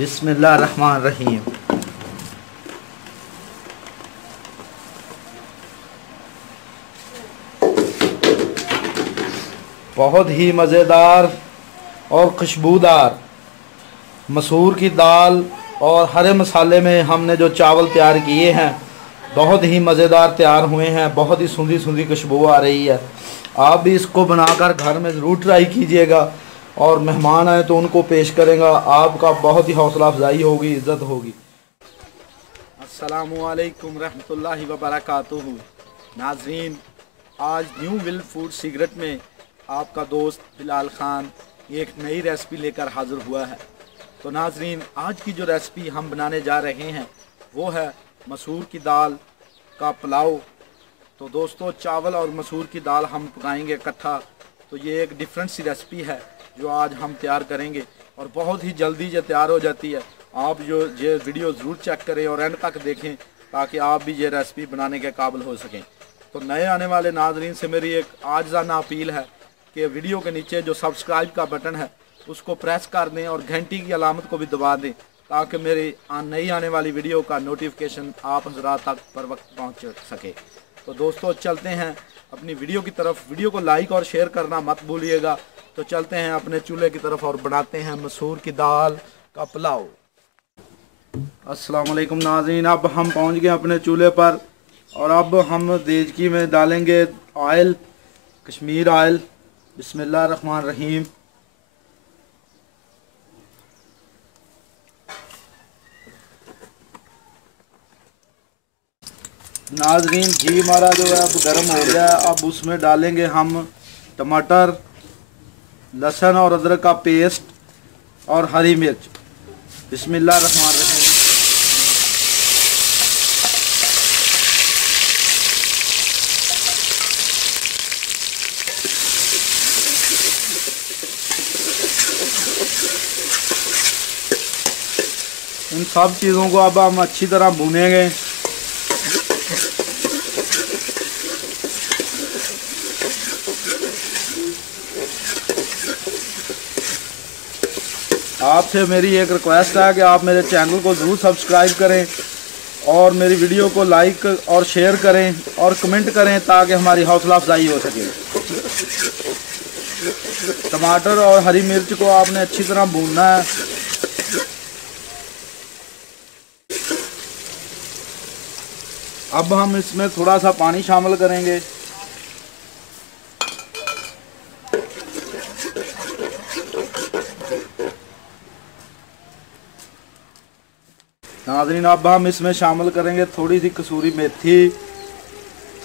बिस्मिल्लाहिर्रहमानिर्रहीम। बहुत ही मज़ेदार और खुशबूदार मसूर की दाल और हरे मसाले में हमने जो चावल तैयार किए हैं, बहुत ही मज़ेदार तैयार हुए हैं। बहुत ही सूंधी सूंधी खुशबू आ रही है। आप भी इसको बनाकर घर में ज़रूर ट्राई कीजिएगा और मेहमान आए तो उनको पेश करेंगे। आपका बहुत ही हौसला अफजाई होगी, इज़्ज़त होगी। अस्सलामु अलैकुम रहमतुल्लाहि व बरकातुहू। नाज़रीन, आज न्यू विल फूड सीक्रेट में आपका दोस्त बिलाल ख़ान एक नई रेसिपी लेकर हाज़िर हुआ है। तो नाज़रीन, आज की जो रेसिपी हम बनाने जा रहे हैं वो है मसूर की दाल का पुलाव। तो दोस्तों, चावल और मसूर की दाल हम पकाएंगे इकट्ठा। तो ये एक डिफरेंट सी रेसिपी है जो आज हम तैयार करेंगे और बहुत ही जल्दी ये तैयार हो जाती है। आप जो ये वीडियो ज़रूर चेक करें और एंड तक देखें ताकि आप भी ये रेसिपी बनाने के काबिल हो सकें। तो नए आने वाले नाज़रीन से मेरी एक आजिज़ाना अपील है कि वीडियो के नीचे जो सब्सक्राइब का बटन है उसको प्रेस कर दें और घंटी की अलामत को भी दबा दें ताकि मेरी नई आने वाली वीडियो का नोटिफिकेशन आप हज़रात तक पर वक्त पहुँच सके। तो दोस्तों, चलते हैं अपनी वीडियो की तरफ। वीडियो को लाइक और शेयर करना मत भूलिएगा। तो चलते हैं अपने चूल्हे की तरफ और बनाते हैं मसूर की दाल का पुलाव। अस्सलाम वालेकुम नाज़रीन, अब हम पहुंच गए अपने चूल्हे पर और अब हम देचकी में डालेंगे ऑयल, कश्मीर ऑयल। बिस्मिल्लाहिर्रहमानिर्रहीम। नाज़रीन, घी हमारा जो है अब गर्म हो गया है। अब उसमें डालेंगे हम टमाटर, लहसुन और अदरक का पेस्ट और हरी मिर्च। बिस्मिल्लाहिर्रहमानिर्रहीम। इन सब चीज़ों को अब हम अच्छी तरह भूनेंगे। आपसे मेरी एक रिक्वेस्ट है कि आप मेरे चैनल को ज़रूर सब्सक्राइब करें और मेरी वीडियो को लाइक और शेयर करें और कमेंट करें ताकि हमारी हौसला अफजाई हो सके। टमाटर और हरी मिर्च को आपने अच्छी तरह भूनना है। अब हम इसमें थोड़ा सा पानी शामिल करेंगे। नाज़रीन, अब हम इसमें शामिल करेंगे थोड़ी सी कसूरी मेथी,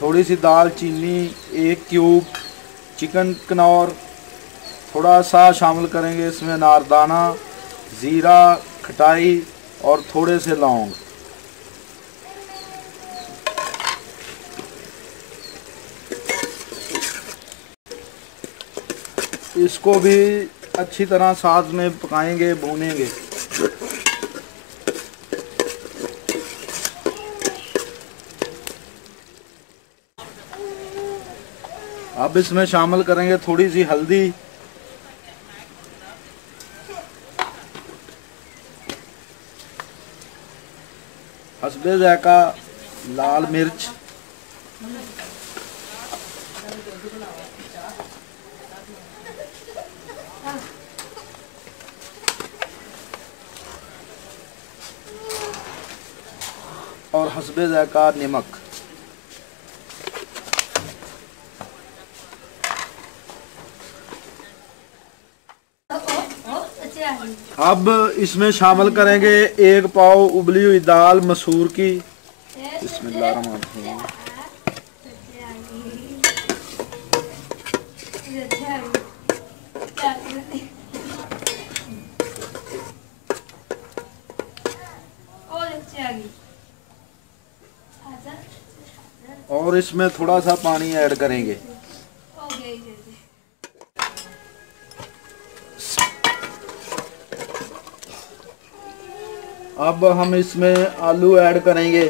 थोड़ी सी दालचीनी, 1 क्यूब चिकन कनौर, थोड़ा सा शामिल करेंगे इसमें अनारदाना, ज़ीरा, खटाई और थोड़े से लौंग। इसको भी अच्छी तरह साथ में पकाएंगे, भूनेंगे। अब इसमें शामिल करेंगे थोड़ी सी हल्दी, हस्बे ज़ायका लाल मिर्च, और हस्बे ज़ायका नमक। अब इसमें शामिल करेंगे 1 पाव उबली हुई दाल मसूर की। बिस्मिल्लाहिर्रहमानिर्रहीम। और इसमें थोड़ा सा पानी ऐड करेंगे। अब हम इसमें आलू ऐड करेंगे।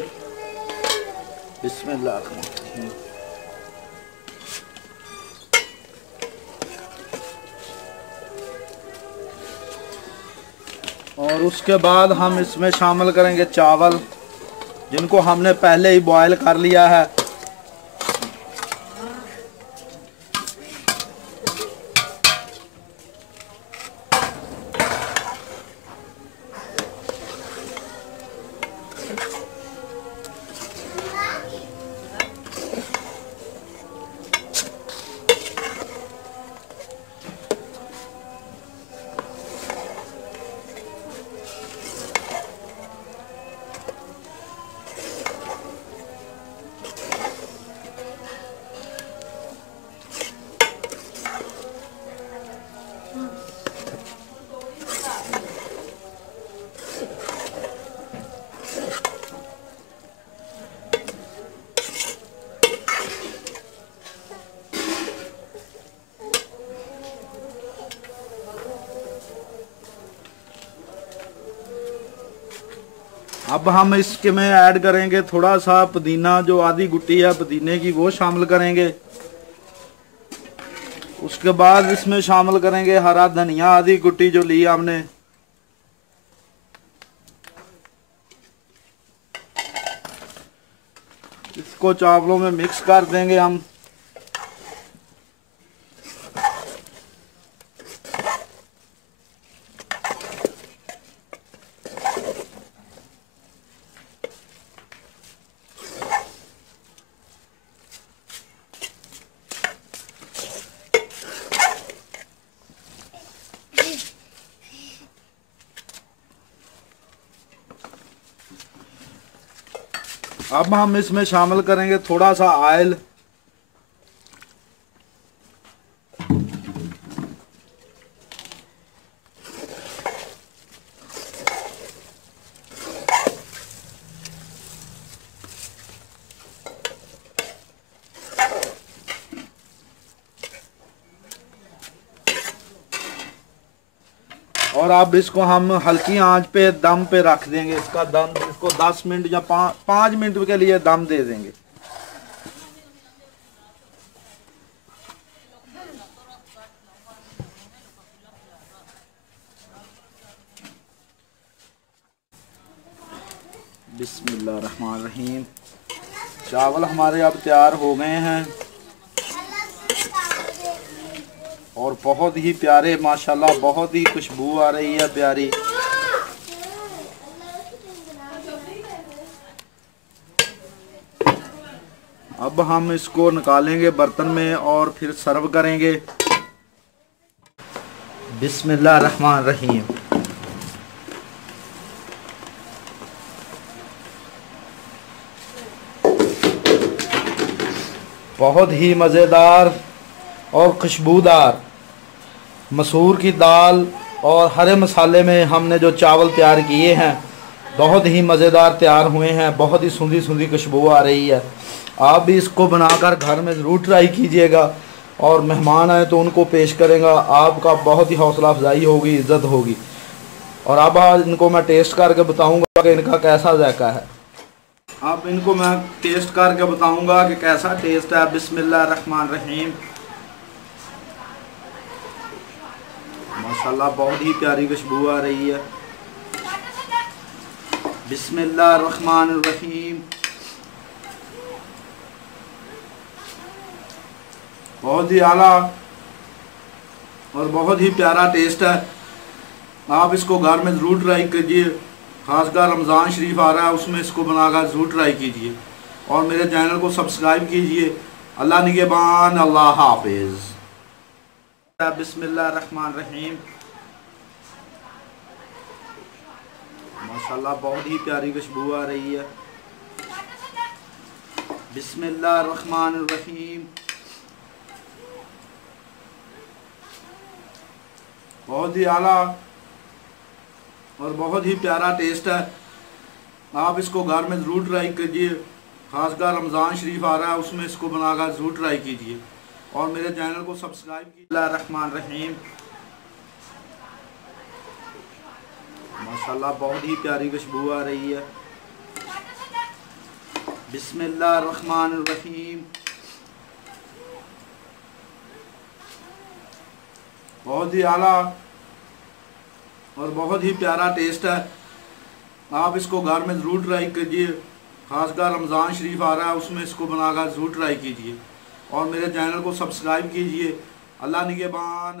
बिस्मिल्लाह। और उसके बाद हम इसमें शामिल करेंगे चावल, जिनको हमने पहले ही बॉयल कर लिया है। अब हम इसके में ऐड करेंगे थोड़ा सा पुदीना, जो आधी गुट्टी है पुदीने की वो शामिल करेंगे। उसके बाद इसमें शामिल करेंगे हरा धनिया, आधी गुट्टी जो ली हमने। इसको चावलों में मिक्स कर देंगे हम। अब हम इसमें शामिल करेंगे थोड़ा सा ऑयल। और अब इसको हम हल्की आंच पे दम पे रख देंगे। इसका दम, इसको 10 मिनट या 5 मिनट के लिए दम दे देंगे। बिस्मिल्लाहिर्रहमानिर्रहीम। चावल हमारे अब तैयार हो गए हैं और बहुत ही प्यारे, माशाल्लाह बहुत ही खुशबू आ रही है प्यारी। अब हम इसको निकालेंगे बर्तन में और फिर सर्व करेंगे। बिस्मिल्लाहिर्रहमानिर्रहीम। बहुत ही मज़ेदार और खुशबूदार मसूर की दाल और हरे मसाले में हमने जो चावल तैयार किए हैं, बहुत ही मज़ेदार तैयार हुए हैं। बहुत ही सूंधी सूंधी खुशबू आ रही है। आप भी इसको बनाकर घर में ज़रूर ट्राई कीजिएगा और मेहमान आए तो उनको पेश करेगा। आपका बहुत ही हौसला अफजाई होगी, इज़्ज़त होगी। और अब आज इनको मैं टेस्ट करके बताऊंगा कि इनका कैसा जायका है। अब इनको मैं टेस्ट करके बताऊंगा कि कैसा टेस्ट है। बिस्मिल्लाहिर्रहमानिर्रहीम। माशाल्लाह बहुत ही प्यारी खुशबू आ रही है। बिस्मिल्लाहिर्रहमानिर्रहीम। बहुत ही आला और बहुत ही प्यारा टेस्ट है। आप इसको घर में ज़रूर ट्राई कीजिए, खासकर रमज़ान शरीफ आ रहा है उसमें इसको बनाकर ज़रूर ट्राई कीजिए और मेरे चैनल को सब्सक्राइब कीजिए। अल्लाह निगहबान, अल्लाह हाफिज़। बिस्मिल्लाहिर्रहमानिर्रहीम। माशाल्लाह बहुत ही प्यारी खुशबू आ रही है। बिस्मिल्लाहिर्रहमानिर्रहीम। बहुत ही आला और बहुत ही प्यारा टेस्ट है। आप इसको घर में ज़रूर ट्राई कीजिए, खासकर रमज़ान शरीफ आ रहा है उसमें इसको बनाकर ज़रूर ट्राई कीजिए और मेरे चैनल को सब्सक्राइब कीजिए। बिस्मिल्लाहिर्रहमानिर्रहीम। माशाल्लाह बहुत ही प्यारी खुशबू आ रही है। बिस्मिल्लाहिर्रहमानिर्रहीम। बहुत ही आला और बहुत ही प्यारा टेस्ट है। आप इसको घर में ज़रूर ट्राई कीजिए, खासकर रमज़ान शरीफ आ रहा है उसमें इसको बनाकर ज़रूर ट्राई कीजिए और मेरे चैनल को सब्सक्राइब कीजिए। अल्लाह निगहबान।